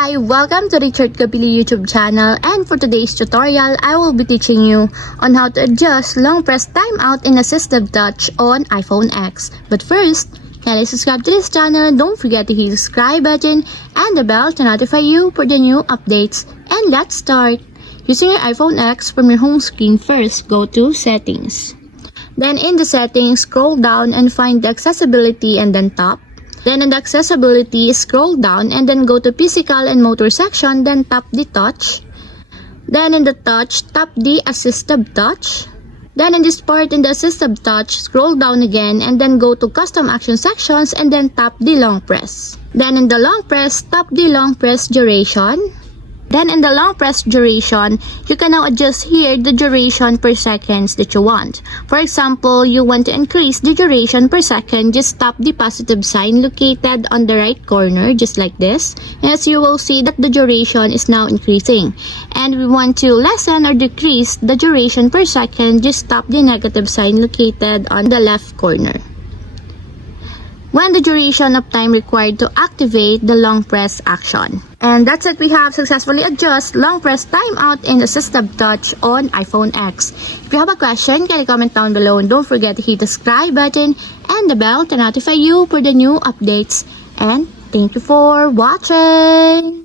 Hi! Welcome to Richard Kapili YouTube channel, and for today's tutorial, I will be teaching you on how to adjust long press timeout in assistive touch on iPhone X. But first, kindly subscribe to this channel and don't forget to hit the subscribe button and the bell to notify you for the new updates. And let's start! Using your iPhone X, from your home screen, first go to Settings. Then in the settings, scroll down and find the accessibility and then tap. Then in the accessibility, scroll down and then go to physical and motor section, then tap the touch. Then in the touch, tap the assistive touch. Then in this part in the assistive touch, scroll down again and then go to custom action sections and then tap the long press. Then in the long press, tap the long press duration. Then in the long press duration, you can now adjust here the duration per seconds that you want. For example, you want to increase the duration per second, just tap the positive sign located on the right corner, just like this. And as you will see that the duration is now increasing. And we want to lessen or decrease the duration per second, just tap the negative sign located on the left corner. When the duration of time required to activate the long press action. And that's it, we have successfully adjusted long press timeout in assistive touch on iPhone X. If you have a question, kindly comment down below and don't forget to hit the subscribe button and the bell to notify you for the new updates. And thank you for watching!